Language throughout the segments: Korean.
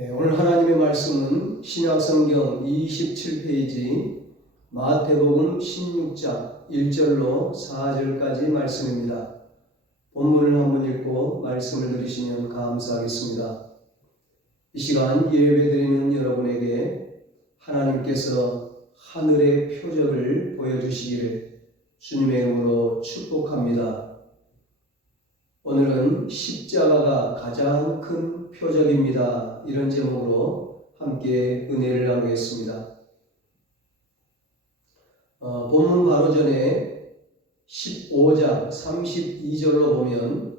오늘 하나님의 말씀은 신약성경 27페이지 마태복음 16장 1절로 4절까지 말씀입니다. 본문을 한번 읽고 말씀을 들으시면 감사하겠습니다. 이 시간 예배드리는 여러분에게 하나님께서 하늘의 표적을 보여주시기를 주님의 이름으로 축복합니다. 오늘은 십자가가 가장 큰 표적입니다. 이런 제목으로 함께 은혜를 나누겠습니다. 본문 바로 전에 15장 32절로 보면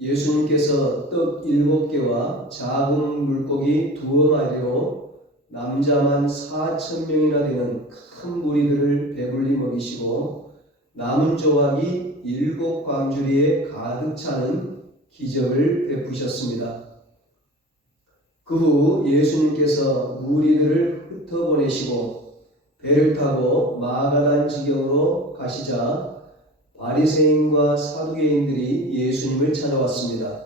예수님께서 떡 7개와 작은 물고기 2마리로 남자만 4,000명이나 되는 큰 무리들을 배불리 먹이시고 남은 조각이 7 광주리에 가득 차는 기적을 베푸셨습니다. 그 후 예수님께서 무리들을 흩어보내시고 배를 타고 마가단 지경으로 가시자 바리새인과 사두개인들이 예수님을 찾아왔습니다.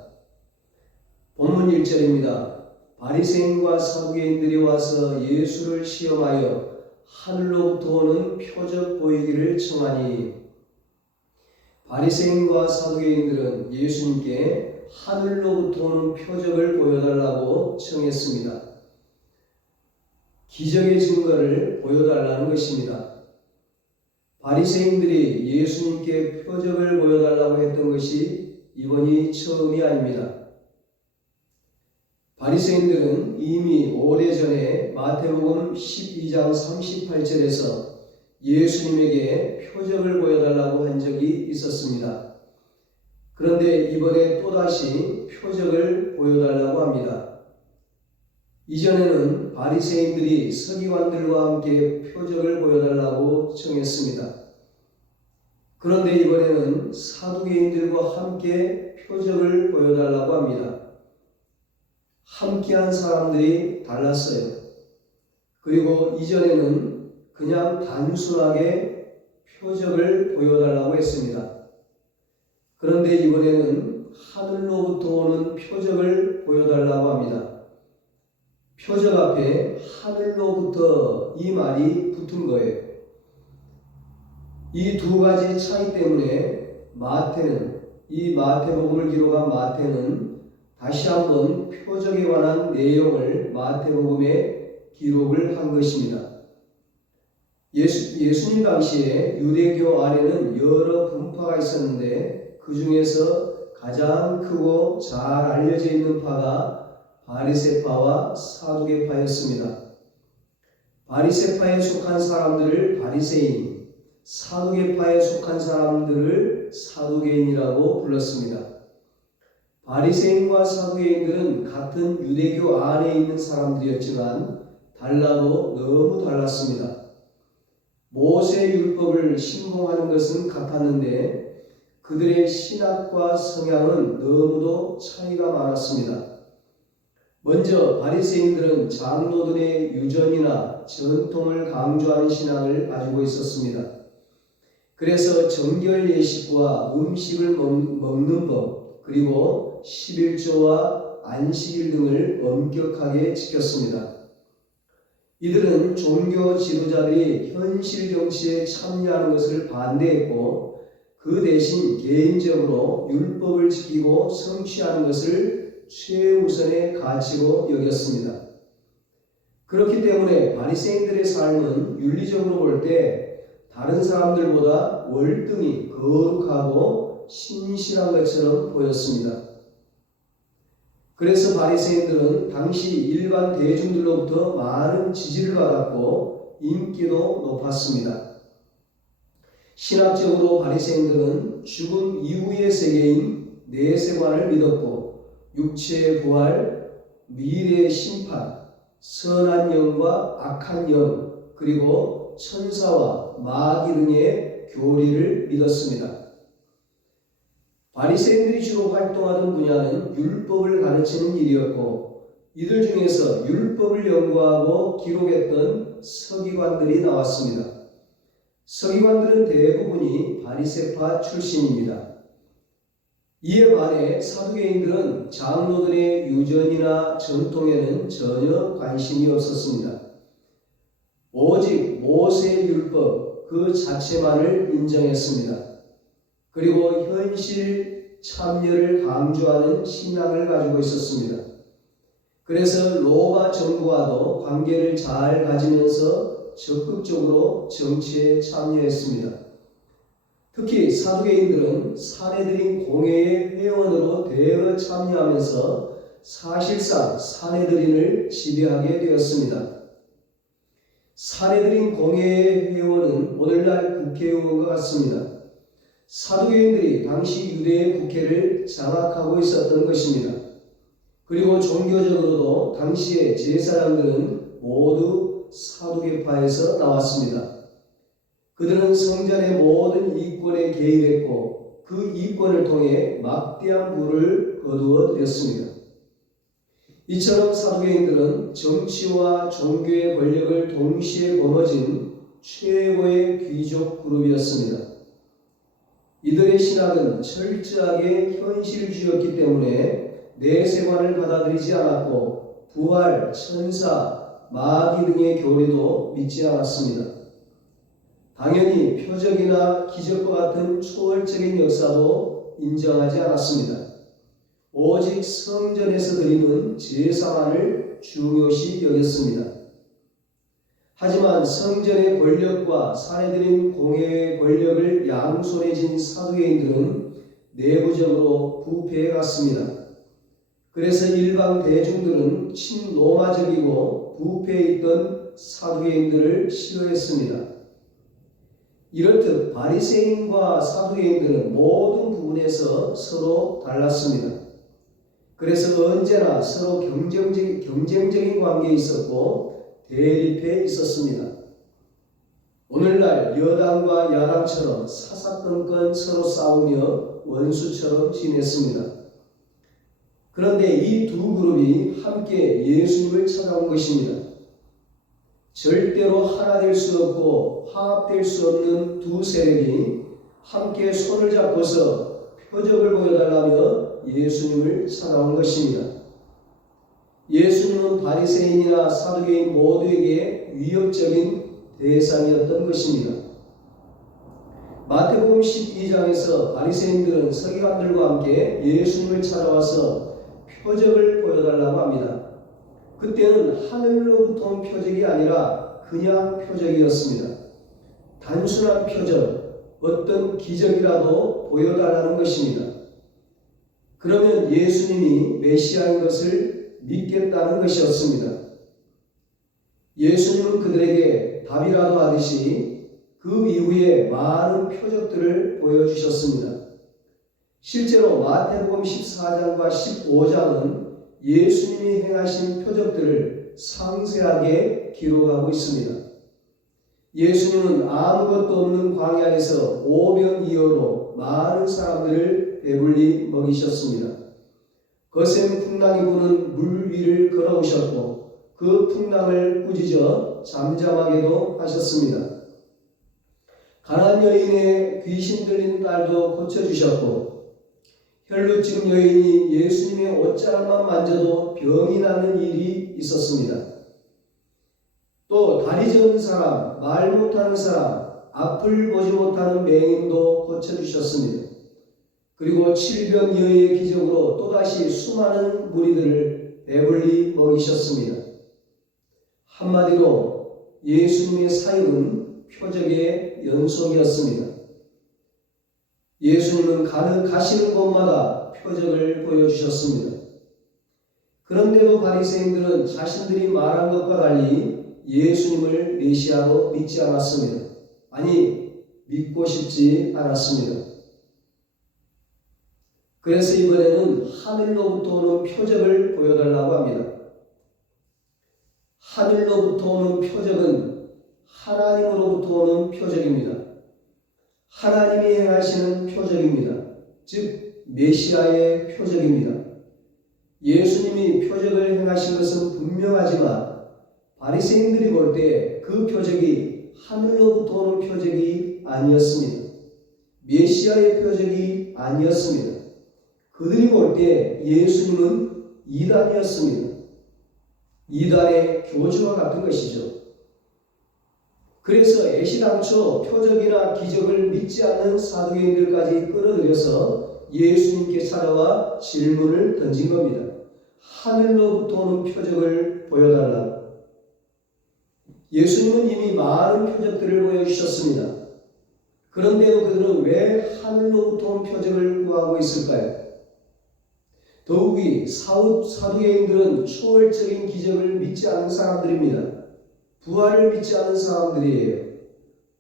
본문 1절입니다. 바리새인과 사두개인들이 와서 예수를 시험하여 하늘로부터 오는 표적 보이기를 청하니, 바리새인과 사두개인들은 예수님께 하늘로부터 오는 표적을 보여달라고 청했습니다. 기적의 증거를 보여달라는 것입니다. 바리새인들이 예수님께 표적을 보여달라고 했던 것이 이번이 처음이 아닙니다. 바리새인들은 이미 오래전에 마태복음 12장 38절에서 예수님에게 표적을 보여달라고 한 적이 있었습니다. 그런데 이번에 또다시 표적을 보여달라고 합니다. 이전에는 바리새인들이 서기관들과 함께 표적을 보여달라고 청했습니다. 그런데 이번에는 사두개인들과 함께 표적을 보여달라고 합니다. 함께한 사람들이 달랐어요. 그리고 이전에는 그냥 단순하게 표적을 보여달라고 했습니다. 그런데 이번에는 하늘로부터 오는 표적을 보여달라고 합니다. 표적 앞에 하늘로부터 이 말이 붙은 거예요. 이 두 가지 차이 때문에 이 마태복음을 기록한 마태는 다시 한번 표적에 관한 내용을 마태복음에 기록을 한 것입니다. 예수님 당시에 유대교 안에는 여러 분파가 있었는데 그 중에서 가장 크고 잘 알려져 있는 파가 바리새파와 사두개파였습니다. 바리새파에 속한 사람들을 바리새인, 사두개파에 속한 사람들을 사두개인이라고 불렀습니다. 바리새인과 사두개인들은 같은 유대교 안에 있는 사람들이었지만 달라도 너무 달랐습니다. 모세 율법을 신봉하는 것은 같았는데 그들의 신학과 성향은 너무도 차이가 많았습니다. 먼저 바리새인들은 장로들의 유전이나 전통을 강조하는 신앙을 가지고 있었습니다. 그래서 정결 예식과 음식을 먹는 법, 그리고 11조와 안식일 등을 엄격하게 지켰습니다. 이들은 종교 지도자들이 현실 정치에 참여하는 것을 반대했고 그 대신 개인적으로 율법을 지키고 성취하는 것을 최우선의 가치로 여겼습니다. 그렇기 때문에 바리새인들의 삶은 윤리적으로 볼 때 다른 사람들보다 월등히 거룩하고 신실한 것처럼 보였습니다. 그래서 바리새인들은 당시 일반 대중들로부터 많은 지지를 받았고 인기도 높았습니다. 신학적으로 바리새인들은 죽음 이후의 세계인 내세관을 믿었고 육체의 부활, 미래의 심판, 선한 영과 악한 영, 그리고 천사와 마귀 등의 교리를 믿었습니다. 바리새인들이 주로 활동하던 분야는 율법을 가르치는 일이었고 이들 중에서 율법을 연구하고 기록했던 서기관들이 나왔습니다. 서기관들은 대부분이 바리새파 출신입니다. 이에 반해 사두개인들은 장로들의 유전이나 전통에는 전혀 관심이 없었습니다. 오직 모세의 율법 그 자체만을 인정했습니다. 그리고 현실 참여를 강조하는 신앙을 가지고 있었습니다. 그래서 로마 정부와도 관계를 잘 가지면서 적극적으로 정치에 참여했습니다. 특히 사두개인들은 사내들인 공회의 회원으로 대거 참여하면서 사실상 사내들인을 지배하게 되었습니다. 사내들인 공회의 회원은 오늘날 국회의원과 같습니다. 사두개인들이 당시 유대의 국회를 장악하고 있었던 것입니다. 그리고 종교적으로도 당시의 제사장들은 모두 사두개파에서 나왔습니다. 그들은 성전의 모든 이권에 개입했고 그 이권을 통해 막대한 부를 거두어 들였습니다. 이처럼 사두개인들은 정치와 종교의 권력을 동시에 거머쥔 최고의 귀족 그룹이었습니다. 이들의 신학은 철저하게 현실주의였기 때문에 내세관을 받아들이지 않았고 부활, 천사, 마귀 등의 교리도 믿지 않았습니다. 당연히 표적이나 기적과 같은 초월적인 역사도 인정하지 않았습니다. 오직 성전에서 드리는 제사만을 중요시 여겼습니다. 하지만 성전의 권력과 사내들인 공회의 권력을 양손에 쥔 사두개인들은 내부적으로 부패해 갔습니다. 그래서 일반 대중들은 친로마적이고 부패해 있던 사두개인들을 싫어했습니다. 이렇듯 바리새인과 사두개인들은 모든 부분에서 서로 달랐습니다. 그래서 언제나 서로 경쟁적인 관계에 있었고 대립해 있었습니다. 오늘날 여당과 야당처럼 사사건건 서로 싸우며 원수처럼 지냈습니다. 그런데 이 두 그룹이 함께 예수님을 찾아온 것입니다. 절대로 하나 될 수 없고 화합될 수 없는 두 세력이 함께 손을 잡고서 표적을 보여달라며 예수님을 찾아온 것입니다. 예수님은 바리새인이나 사두개인 모두에게 위협적인 대상이었던 것입니다. 마태복음 12장에서 바리새인들은 서기관들과 함께 예수님을 찾아와서 표적을 보여달라고 합니다. 그때는 하늘로부터 온 표적이 아니라 그냥 표적이었습니다. 단순한 표적, 어떤 기적이라도 보여달라는 것입니다. 그러면 예수님이 메시아인 것을 믿겠다는 것이었습니다. 예수님은 그들에게 답이라도 하듯이 그 이후에 많은 표적들을 보여주셨습니다. 실제로 마태복음 14장과 15장은 예수님이 행하신 표적들을 상세하게 기록하고 있습니다. 예수님은 아무것도 없는 광야에서 오병이어로 많은 사람들을 배불리 먹이셨습니다. 거센 풍랑이 부는 물 위를 걸어오셨고 그 풍랑을 꾸짖어 잠잠하게도 하셨습니다. 가난한 여인의 귀신 들린 딸도 고쳐주셨고 혈루증 여인이 예수님의 옷자락만 만져도 병이 나는 일이 있었습니다. 또 다리 저은 사람, 말 못하는 사람, 앞을 보지 못하는 맹인도 고쳐주셨습니다. 그리고 칠병여의 기적으로 또다시 수많은 무리들을 배불리 먹이셨습니다. 한마디로 예수님의 사역은 표적의 연속이었습니다. 예수님은 가시는 곳마다 표적을 보여주셨습니다. 그런데도 바리새인들은 자신들이 말한 것과 달리 예수님을 메시아로 믿지 않았습니다. 아니, 믿고 싶지 않았습니다. 그래서 이번에는 하늘로부터 오는 표적을 보여달라고 합니다. 하늘로부터 오는 표적은 하나님으로부터 오는 표적입니다. 하나님이 행하시는 표적입니다. 즉 메시아의 표적입니다. 예수님이 표적을 행하신 것은 분명하지만 바리새인들이 볼 때 그 표적이 하늘로부터 오는 표적이 아니었습니다. 메시아의 표적이 아니었습니다. 그들이 볼 때 예수님은 이단이었습니다. 이단의 교주와 같은 것이죠. 그래서 애시당초 표적이나 기적을 믿지 않는 사두개인들까지 끌어들여서 예수님께 찾아와 질문을 던진 겁니다. 하늘로부터 오는 표적을 보여달라. 예수님은 이미 많은 표적들을 보여주셨습니다. 그런데도 그들은 왜 하늘로부터 온 표적을 구하고 있을까요? 더욱이 사두개인들은 초월적인 기적을 믿지 않는 사람들입니다. 부활을 믿지 않는 사람들이에요.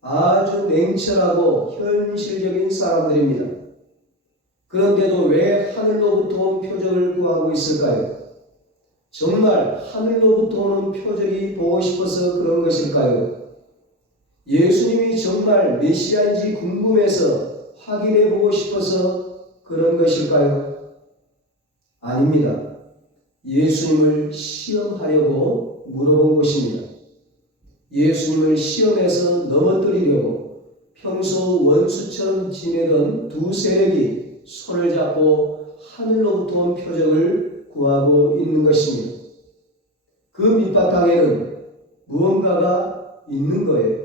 아주 냉철하고 현실적인 사람들입니다. 그런데도 왜 하늘로부터 온 표적을 구하고 있을까요? 정말 하늘로부터 오는 표적이 보고 싶어서 그런 것일까요? 예수님이 정말 메시아인지 궁금해서 확인해 보고 싶어서 그런 것일까요? 아닙니다. 예수님을 시험하려고 물어본 것입니다. 예수님을 시험해서 넘어뜨리려고 평소 원수처럼 지내던 두 세력이 손을 잡고 하늘로부터 온 표적을 구하고 있는 것입니다. 그 밑바탕에는 무언가가 있는 거예요.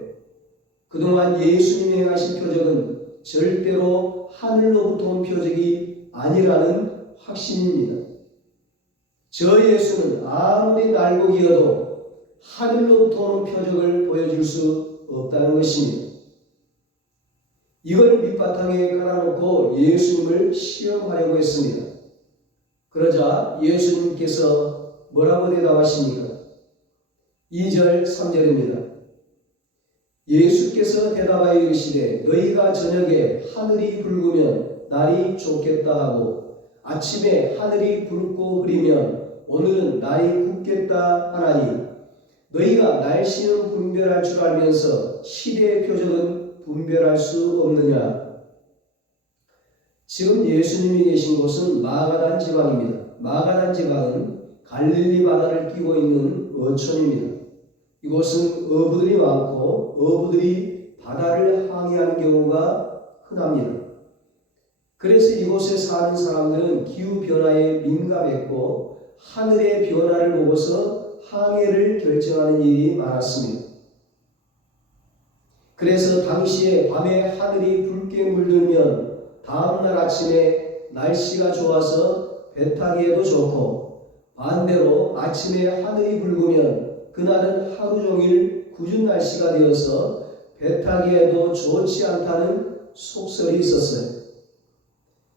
그동안 예수님이 행하신 표적은 절대로 하늘로부터 온 표적이 아니라는 확신입니다. 저 예수는 아무리 날고 기어도 하늘로부터 오는 표적을 보여줄 수 없다는 것입니다. 이걸 밑바탕에 깔아놓고 예수님을 시험하려고 했습니다. 그러자 예수님께서 뭐라고 대답하십니까? 2절 3절입니다. 예수께서 대답하여 이르시되 너희가 저녁에 하늘이 붉으면 날이 좋겠다 하고 아침에 하늘이 붉고 흐리면 오늘은 날이 굳겠다 하나니 너희가 날씨는 분별할 줄 알면서 시대의 표적은 분별할 수 없느냐. 지금 예수님이 계신 곳은 마가단 지방입니다. 마가단 지방은 갈릴리 바다를 끼고 있는 어촌입니다. 이곳은 어부들이 많고 어부들이 바다를 항해하는 경우가 흔합니다. 그래서 이곳에 사는 사람들은 기후변화에 민감했고 하늘의 변화를 보고서 항해를 결정하는 일이 많았습니다. 그래서 당시에 밤에 하늘이 붉게 물들면 다음날 아침에 날씨가 좋아서 배 타기에도 좋고 반대로 아침에 하늘이 붉으면 그날은 하루 종일 궂은 날씨가 되어서 배 타기에도 좋지 않다는 속설이 있었어요.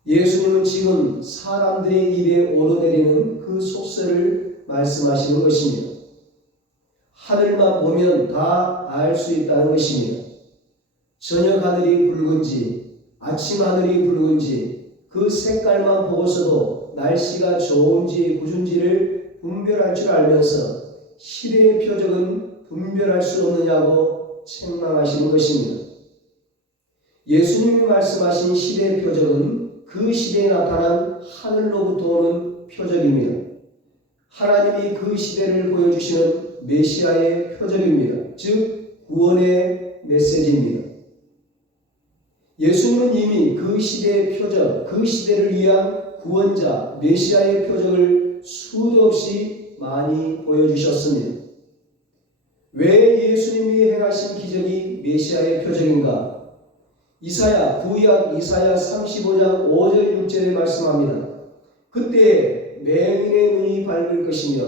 예수님은 지금 사람들의 입에 오르내리는 그 속설을 말씀하시는 것입니다. 하늘만 보면 다 알 수 있다는 것입니다. 저녁 하늘이 붉은지 아침 하늘이 붉은지 그 색깔만 보고서도 날씨가 좋은지 궂은지를 분별할 줄 알면서 시대의 표적은 분별할 수 없느냐고 책망하시는 것입니다. 예수님이 말씀하신 시대의 표적은 그 시대에 나타난 하늘로부터 오는 표적입니다. 하나님이 그 시대를 보여주시는 메시아의 표적입니다. 즉 구원의 메시지입니다. 예수님은 이미 그 시대의 표적, 그 시대를 위한 구원자, 메시아의 표적을 수도 없이 많이 보여주셨습니다. 왜 예수님이 행하신 기적이 메시아의 표적인가? 구약 이사야 35장 5절 6절에 말씀합니다. 그때에 맹인의 눈이 밝을 것이며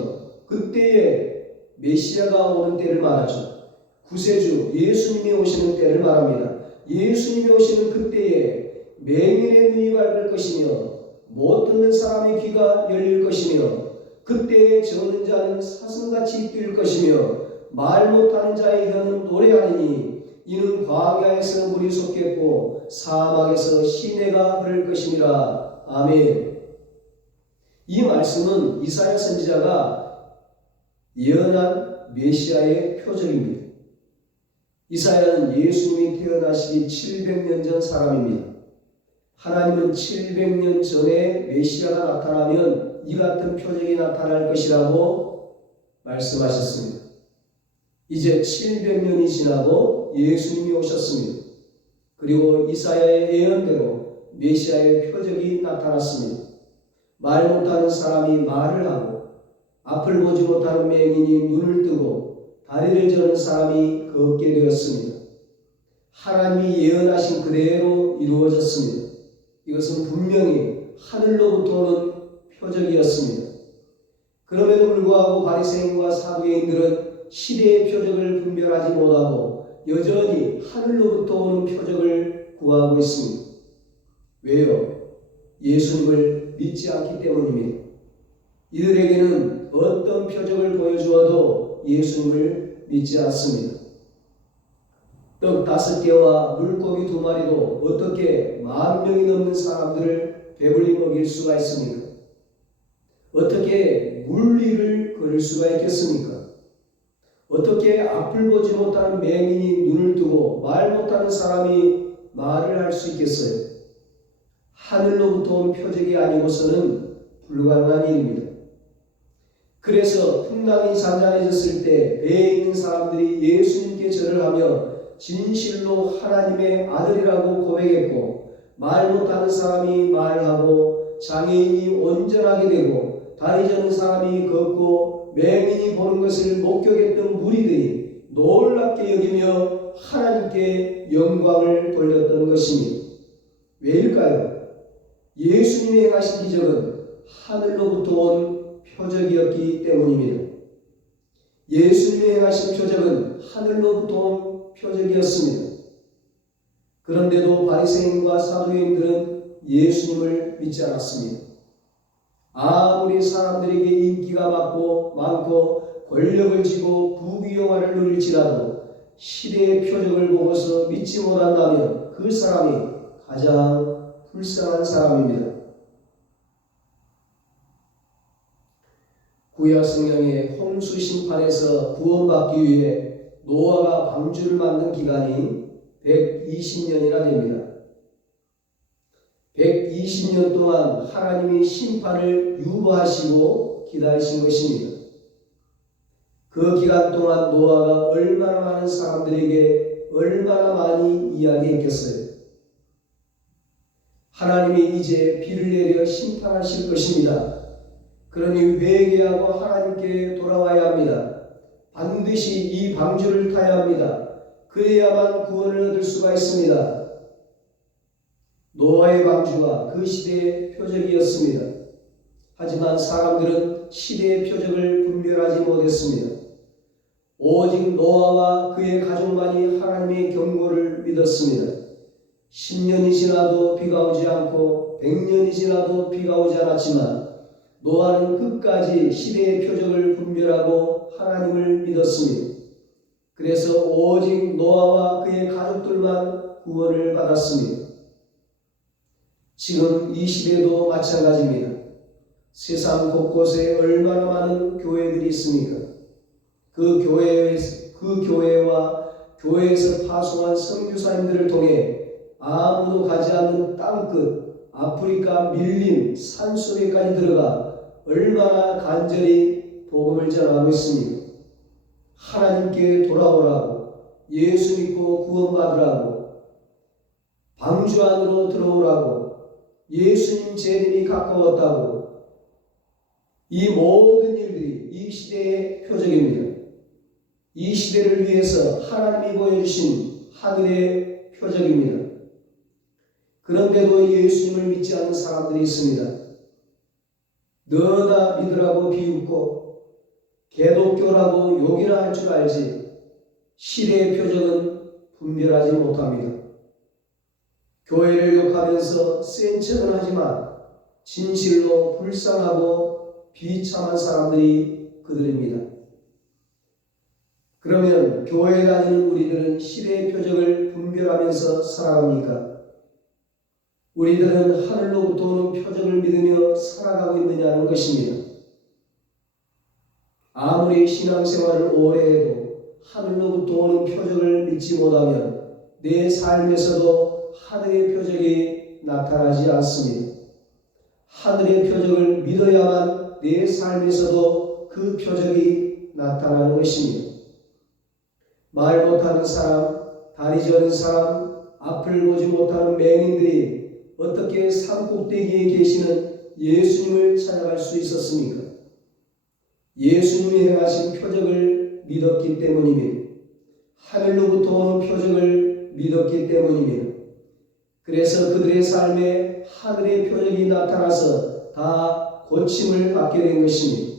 그때에 메시아가 오는 때를 말하죠. 구세주 예수님이 오시는 때를 말합니다. 예수님이 오시는 그때에 맹인의 눈이 밝을 것이며 못 듣는 사람의 귀가 열릴 것이며 그때에 저는 자는 사슴같이 뛸 것이며 말 못하는 자의 혀는 노래하리니 이는 광야에서 물이 솟겠고 사막에서 시내가 흐를 것임이라. 아멘. 이 말씀은 이사야 선지자가 예언한 메시아의 표적입니다. 이사야는 예수님이 태어나시기 700년 전 사람입니다. 하나님은 700년 전에 메시아가 나타나면 이 같은 표적이 나타날 것이라고 말씀하셨습니다. 이제 700년이 지나고 예수님이 오셨습니다. 그리고 이사야의 예언대로 메시아의 표적이 나타났습니다. 말 못하는 사람이 말을 하고 앞을 보지 못하는 맹인이 눈을 뜨고 다리를 저는 사람이 걷게 되었습니다. 하나님이 예언하신 그대로 이루어졌습니다. 이것은 분명히 하늘로부터 오는 표적이었습니다. 그럼에도 불구하고 바리새인과 사두개인들은 시대의 표적을 분별하지 못하고 여전히 하늘로부터 오는 표적을 구하고 있습니다. 왜요? 예수님을 믿지 않기 때문입니다. 이들에게는 어떤 표적을 보여주어도 예수님을 믿지 않습니다. 떡 5개와 물고기 2마리도 어떻게 10,000명이 넘는 사람들을 배불리 먹일 수가 있습니까? 어떻게 물 위를 걸을 수가 있겠습니까? 어떻게 앞을 보지 못하는 맹인이 눈을 뜨고 말 못하는 사람이 말을 할 수 있겠어요? 하늘로부터 온 표적이 아니고서는 불가능한 일입니다. 그래서 풍랑이 잔잔해졌을 때 배에 있는 사람들이 예수님께 절을 하며 진실로 하나님의 아들이라고 고백했고, 말 못하는 사람이 말하고 장애인이 온전하게 되고 다리 저는 사람이 걷고 맹인이 보는 것을 목격했던 무리들이 놀랍게 여기며 하나님께 영광을 돌렸던 것입니다. 왜일까요? 예수님이 행하신 기적은 하늘로부터 온 표적이었기 때문입니다. 예수님이 행하신 표적은 하늘로부터 온 표적이었습니다. 그런데도 바리새인과 사두개인들은 예수님을 믿지 않았습니다. 아무리 사람들에게 인기가 많고 권력을 쥐고 부귀영화를 누릴지라도 시대의 표적을 보고서 믿지 못한다면 그 사람이 가장 불쌍한 사람입니다. 구약 성경의 홍수 심판에서 구원받기 위해 노아가 방주를 만든 기간이 120년이나 됩니다. 120년 동안 하나님이 심판을 유보하시고 기다리신 것입니다. 그 기간 동안 노아가 얼마나 많은 사람들에게 얼마나 많이 이야기했겠어요. 하나님이 이제 비를 내려 심판하실 것입니다. 그러니 회개하고 하나님께 돌아와야 합니다. 반드시 이 방주를 타야 합니다. 그래야만 구원을 얻을 수가 있습니다. 노아의 방주가 그 시대의 표적이었습니다. 하지만 사람들은 시대의 표적을 분별하지 못했습니다. 오직 노아와 그의 가족만이 하나님의 경고를 믿었습니다. 10년이 지나도 비가 오지 않고 100년이 지나도 비가 오지 않았지만 노아는 끝까지 시대의 표적을 분별하고 하나님을 믿었습니다. 그래서 오직 노아와 그의 가족들만 구원을 받았습니다. 지금 이 시대도 마찬가지입니다. 세상 곳곳에 얼마나 많은 교회들이 있습니까? 그 교회와 교회에서 파송한 선교사님들을 통해 아무도 가지 않는 땅끝 아프리카 밀림 산속에까지 들어가 얼마나 간절히 복음을 전하고 있습니까? 하나님께 돌아오라고, 예수 믿고 구원받으라고, 방주 안으로 들어오라고, 예수님 재림이 가까웠다고, 이 모든 일들이 이 시대의 표적입니다. 이 시대를 위해서 하나님이 보여주신 하늘의 표적입니다. 그런데도 예수님을 믿지 않는 사람들이 있습니다. 너나 믿으라고 비웃고 개독교라고 욕이나 할 줄 알지 시대의 표적은 분별하지 못합니다. 교회를 욕하면서 센 척은 하지만 진실로 불쌍하고 비참한 사람들이 그들입니다. 그러면 교회에 다니는 우리들은 시대의 표적을 분별하면서 살아갑니까? 우리들은 하늘로부터 오는 표적을 믿으며 살아가고 있느냐는 것입니다. 아무리 신앙생활을 오래 해도 하늘로부터 오는 표적을 믿지 못하면 내 삶에서도 하늘의 표적이 나타나지 않습니다. 하늘의 표적을 믿어야만 내 삶에서도 그 표적이 나타나는 것입니다. 말 못하는 사람, 다리 저는 사람, 앞을 보지 못하는 맹인들이 어떻게 산 꼭대기에 계시는 예수님을 찾아갈 수 있었습니까? 예수님이 행하신 표적을 믿었기 때문입니다. 하늘로부터 오는 표적을 믿었기 때문입니다. 그래서 그들의 삶에 하늘의 표적이 나타나서 다 고침을 받게 된 것입니다.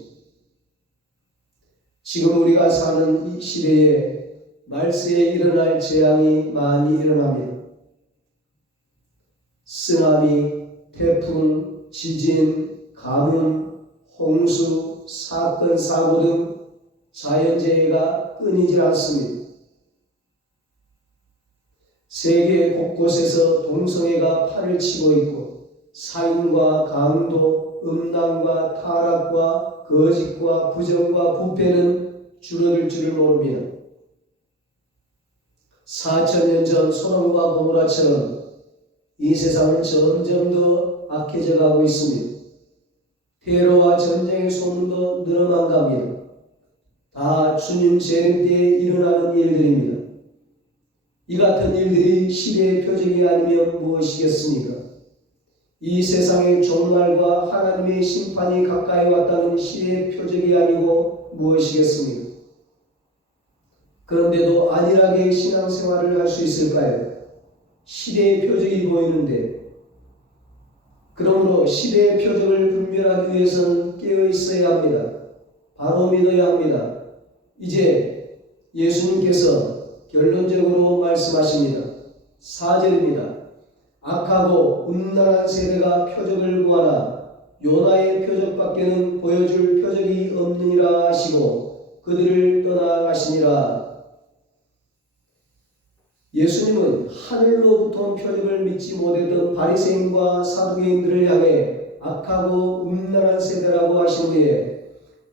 지금 우리가 사는 이 시대에 말세에 일어날 재앙이 많이 일어납니다. 쓰나미, 태풍, 지진, 가뭄, 홍수, 사건, 사고 등 자연재해가 끊이질 않습니다. 세계 곳곳에서 동성애가 판을 치고 있고 살인과 강도, 음란과 타락과 거짓과 부정과 부패는 줄어들 줄을 모릅니다. 4000년 전 소돔과 고모라처럼 이 세상은 점점 더 악해져 가고 있습니다. 테러와 전쟁의 소문도 늘어만 갑니다. 다 주님 재림 때에 일어나는 일들입니다. 이 같은 일들이 시대의 표적이 아니면 무엇이겠습니까? 이 세상의 종말과 하나님의 심판이 가까이 왔다는 시대의 표적이 아니고 무엇이겠습니까? 그런데도 안일하게 신앙생활을 할 수 있을까요? 시대의 표적이 보이는데, 그러므로 시대의 표적을 분별하기 위해서는 깨어 있어야 합니다. 바로 믿어야 합니다. 이제 예수님께서 결론적으로 말씀하십니다. 4절입니다. 악하고 음란한 세대가 표적을 구하나 요나의 표적밖에는 보여줄 표적이 없느니라 하시고 그들을 떠나가시니라. 예수님은 하늘로부터 온 표적을 믿지 못했던 바리새인과 사두개인들을 향해 악하고 음란한 세대라고 하신 후에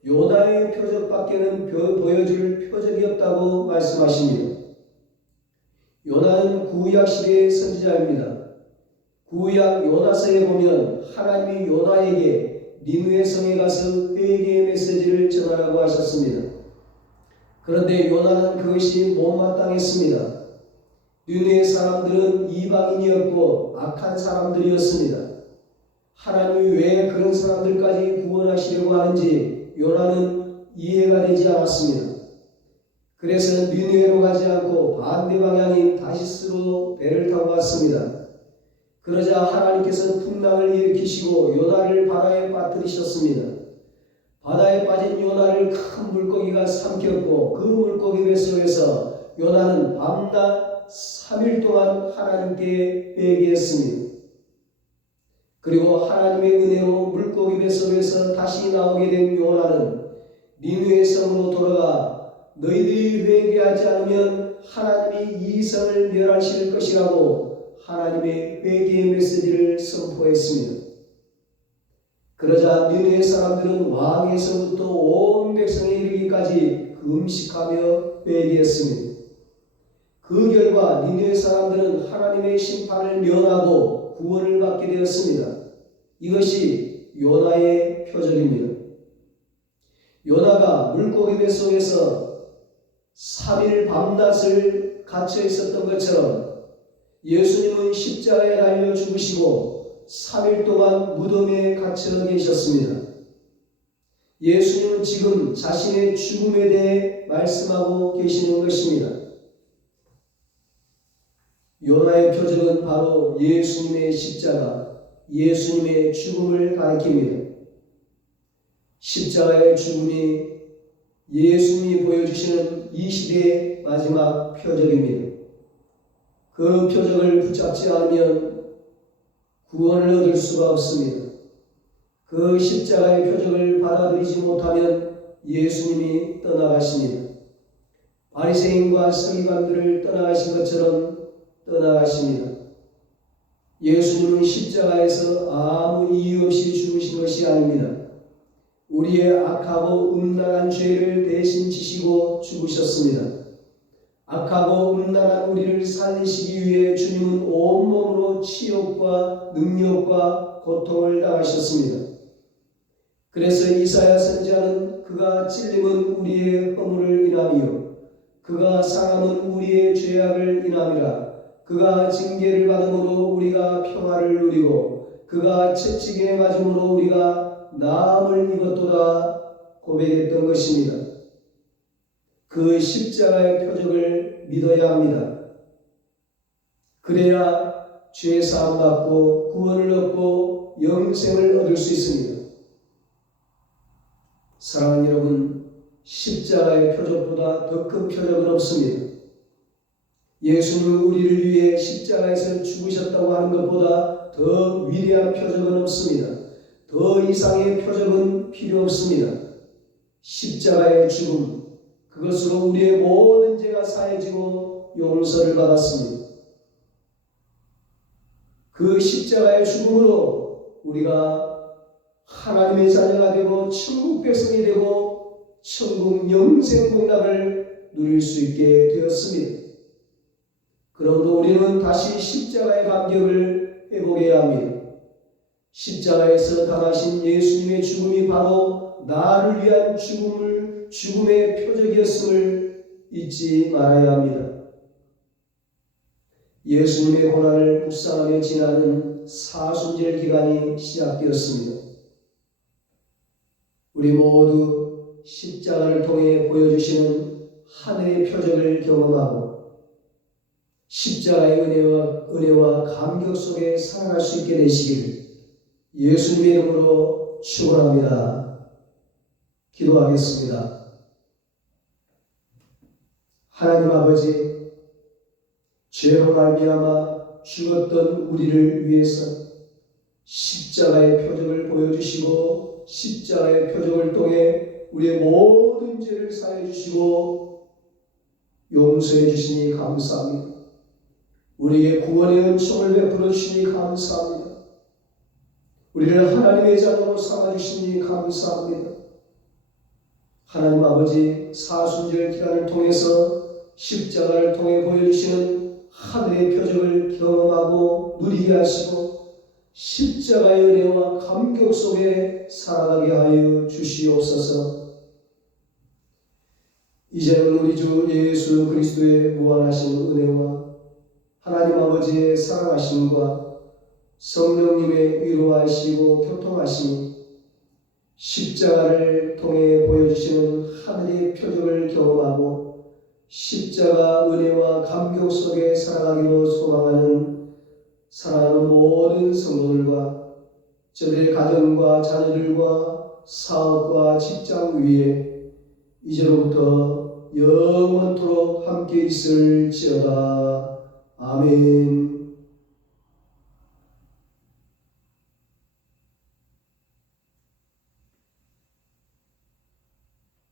요나의 표적밖에는 보여줄 표적이 없다고 말씀하십니다. 요나는 구약 시대의 선지자입니다. 구약 요나서에 보면 하나님이 요나에게 니느웨 성에 가서 회개의 메시지를 전하라고 하셨습니다. 그런데 요나는 그것이 못마땅했습니다. 니느웨 사람들은 이방인이었고 악한 사람들이었습니다. 하나님이 왜 그런 사람들까지 구원하시려고 하는지 요나는 이해가 되지 않았습니다. 그래서 니느웨로 가지 않고 반대 방향인 다시스로 배를 타고 갔습니다. 그러자 하나님께서 풍랑을 일으키시고 요나를 바다에 빠뜨리셨습니다. 바다에 빠진 요나를 큰 물고기가 삼켰고 그 물고기 뱃속에서 요나는 밤낮 3일 동안 하나님께 회개했습니다. 그리고 하나님의 은혜로 물고기 뱃속에서 다시 나오게 된 요나는 니느웨 성으로 돌아가 너희들이 회개하지 않으면 하나님이 이 성을 멸하실 것이라고 하나님의 회개의 메시지를 선포했습니다. 그러자 니느웨 사람들은 왕에서부터 온 백성에 이르기까지 금식하며 회개했습니다. 그 결과 니느웨 사람들은 하나님의 심판을 면하고 구원을 받게 되었습니다. 이것이 요나의 표적입니다. 요나가 물고기 뱃속에서 3일 밤낮을 갇혀 있었던 것처럼 예수님은 십자가에 달려 죽으시고 3일 동안 무덤에 갇혀 계셨습니다. 예수님은 지금 자신의 죽음에 대해 말씀하고 계시는 것입니다. 요나의 표적은 바로 예수님의 십자가, 예수님의 죽음을 가리킵니다. 십자가의 죽음이 예수님이 보여주시는 이 시대의 마지막 표적입니다. 그 표적을 붙잡지 않으면 구원을 얻을 수가 없습니다. 그 십자가의 표적을 받아들이지 못하면 예수님이 떠나가십니다. 바리새인과 서기관들을 떠나가신 것처럼 떠나가십니다. 예수님은 십자가에서 아무 이유 없이 죽으신 것이 아닙니다. 우리의 악하고 음란한 죄를 대신 지시고 죽으셨습니다. 악하고 음란한 우리를 살리시기 위해 주님은 온몸으로 치욕과 능욕과 고통을 당하셨습니다. 그래서 이사야 선지자는 그가 찔림은 우리의 허물을 인함이요 그가 상함은 우리의 죄악을 인함이라. 그가 징계를 받음으로 우리가 평화를 누리고 그가 채찍에 맞음으로 우리가 나음을 입었도다 고백했던 것입니다. 그 십자가의 표적을 믿어야 합니다. 그래야 죄 사함 받고 구원을 얻고 영생을 얻을 수 있습니다. 사랑하는 여러분, 십자가의 표적보다 더 큰 표적은 없습니다. 예수님은 우리를 위해 십자가에서 죽으셨다고 하는 것보다 더 위대한 표적은 없습니다. 더 이상의 표적은 필요 없습니다. 십자가의 죽음, 그것으로 우리의 모든 죄가 사해지고 용서를 받았습니다. 그 십자가의 죽음으로 우리가 하나님의 자녀가 되고 천국 백성이 되고 천국 영생 복락을 누릴 수 있게 되었습니다. 그러므로 우리는 다시 십자가의 감격을 회복해야 합니다. 십자가에서 당하신 예수님의 죽음이 바로 나를 위한 죽음의 표적이었음을 잊지 말아야 합니다. 예수님의 고난을 묵상하며 지나는 사순절 기간이 시작되었습니다. 우리 모두 십자가를 통해 보여주시는 하늘의 표적을 경험하고 십자가의 은혜와 감격 속에 살아갈 수 있게 되시기를 예수님의 이름으로 축원합니다. 기도하겠습니다. 하나님 아버지, 죄로 말미암아 죽었던 우리를 위해서 십자가의 표적을 보여주시고 십자가의 표적을 통해 우리의 모든 죄를 사해 주시고 용서해 주시니 감사합니다. 우리에게 구원의 은총을 베풀어 주시니 감사합니다. 우리를 하나님의 자녀로 삼아주시니 감사합니다. 하나님 아버지, 사순절 기간을 통해서 십자가를 통해 보여주시는 하늘의 표적을 경험하고 누리게 하시고 십자가의 은혜와 감격 속에 살아가게 하여 주시옵소서. 이제는 우리 주 예수 그리스도의 무한하신 은혜와 하나님 아버지의 사랑하심과 성령님의 위로하시고 교통하심이 십자가를 통해 보여주시는 하늘의 표적을 경험하고 십자가 은혜와 감격 속에 살아가기로 소망하는 사랑하는 모든 성도들과 저들의 가정과 자녀들과 사업과 직장 위에 이제로부터 영원토록 함께 있을지어다. 아멘.